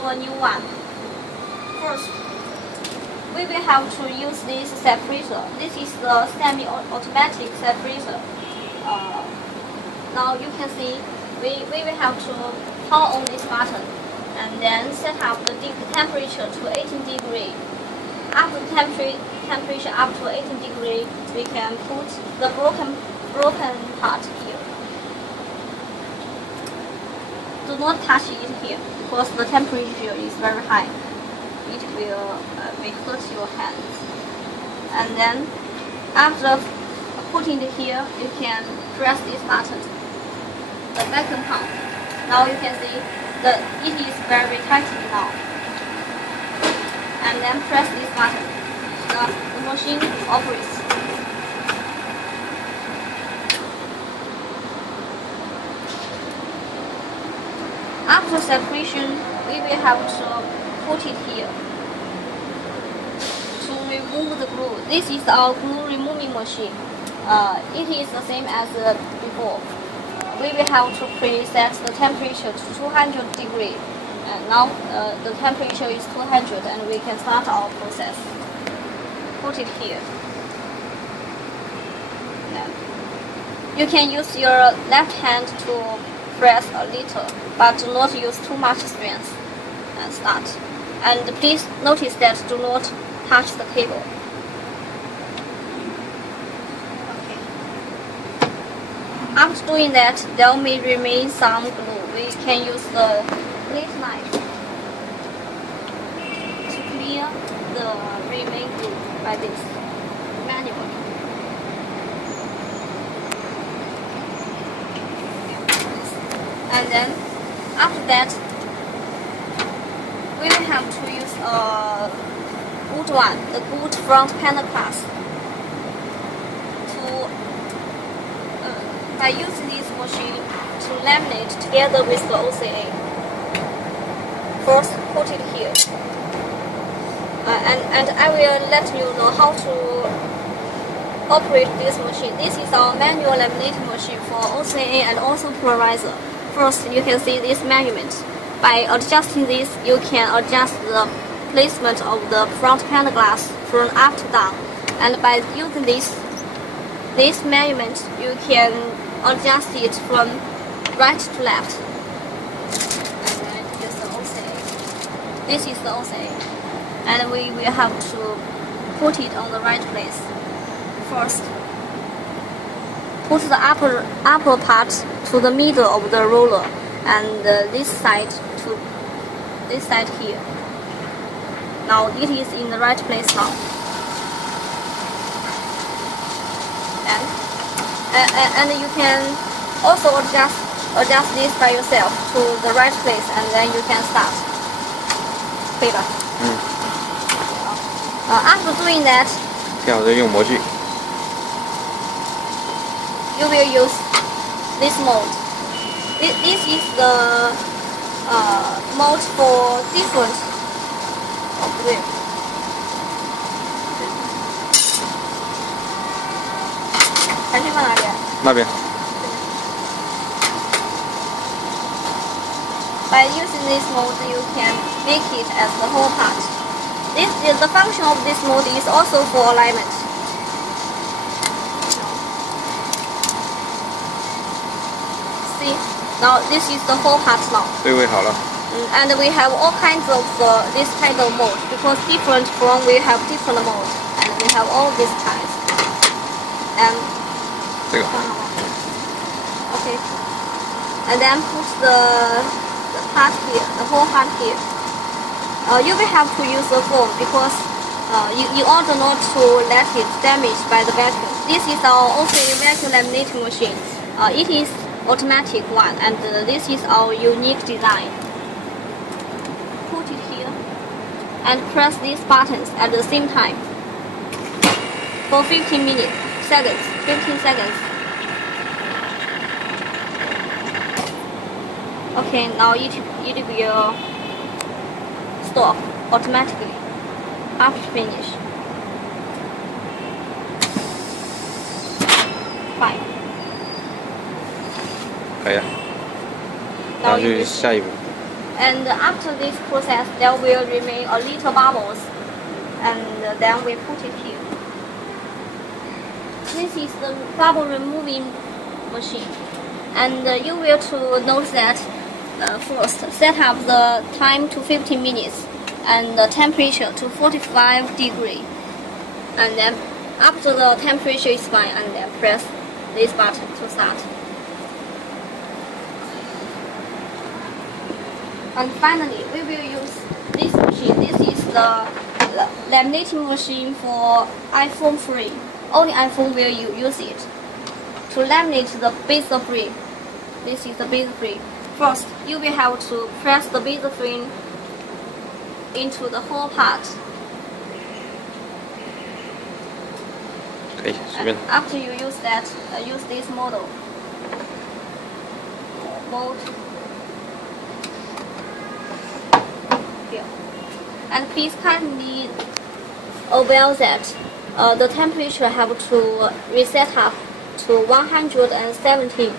to a new one. First, we will have to use this separator. This is the semi-automatic separator. Now you can see we will have to power on this button and then set up the temperature to 18 degrees. After the temperature up to 18 degrees, we can put the broken part here. Do not touch it here because the temperature is very high. It will hurt your hands. And then after putting it here, you can press this button, the vacuum pump. Now you can see that it is very tight now. And then press this button. Now the machine operates. After separation, we will have to put it here to remove the glue. This is our glue removing machine. It is the same as before. We will have to preset the temperature to 200 degrees. Now the temperature is 200 and we can start our process. Put it here. You can use your left hand to press a little, but do not use too much strength and start. And please notice that do not touch the cable. Okay. After doing that, there may remain some glue. We can use the plate knife to clear the remaining glue by this manually. And then after that, we will have to use a good one, the good front panel glass. By using this machine to laminate together with the OCA. First, put it here, and I will let you know how to operate this machine. This is our manual laminating machine for OCA and also polarizer. First, you can see this measurement. By adjusting this, you can adjust the placement of the front panel glass from up to down. And by using this measurement, you can adjust it from right to left. And then use the OCA. This is the OCA. And we will have to put it on the right place. First, put the upper part to the middle of the roller and this side to this side here. Now it is in the right place now. And you can also adjust this by yourself to the right place, and then you can start. 可以吧？After doing that, 最好是用模具。 you will use this mold. This is the mold for different. 哦，不对。盘旋放哪边？那边。 By using this mold, you can make it as the whole part. The function of this mold is also for alignment. See, now this is the whole part now. 对位好了。And we have all kinds of this kind of mold because different from we have different mold and we have all these kinds. And 这个。Okay. And then put the part here, the whole part here. You will have to use the foam because in order not to let it damaged by the vacuum. This is our OCA vacuum laminating machine. It is automatic one, and this is our unique design. Put it here and press these buttons at the same time for 15 seconds. Okay, now it will stop automatically after finish. Fine. 可以啊。然后就下一步。And after this process, there will remain a little bubbles, and then we put it here. This is the bubble removing machine, and you will to note that first set up the time to 15 minutes and the temperature to 45 degrees, and then after the temperature is fine, and then press this button to start. And finally, we will use this machine. This is the laminating machine for iPhone 3. Only iPhone will use it to laminate the bezel frame. This is the bezel frame. First, you will have to press the bezel frame into the whole part. And after you use that, use this model. Mold. Here. And please kindly aware that the temperature have to reset up to 117.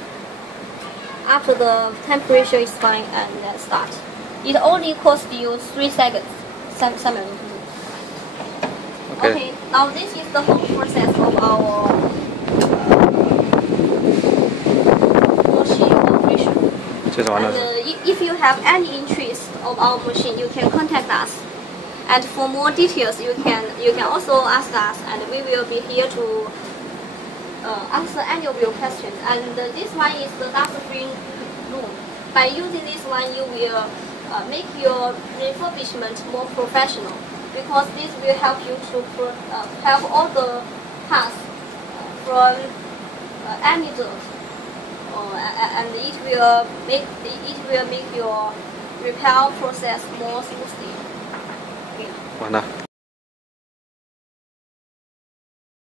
After the temperature is fine, and then start. It only costs you 3 seconds. Okay, now this is the whole process of our machine operation. And if you have any interest of our machine, you can contact us. And for more details, you can also ask us, and we will be here to answer any of your questions. And this one is the dust-free room. By using this one, you will make your refurbishment more professional, because this will help you to have all the parts from any dirt, and it will make your repair process more smoothly. 完了。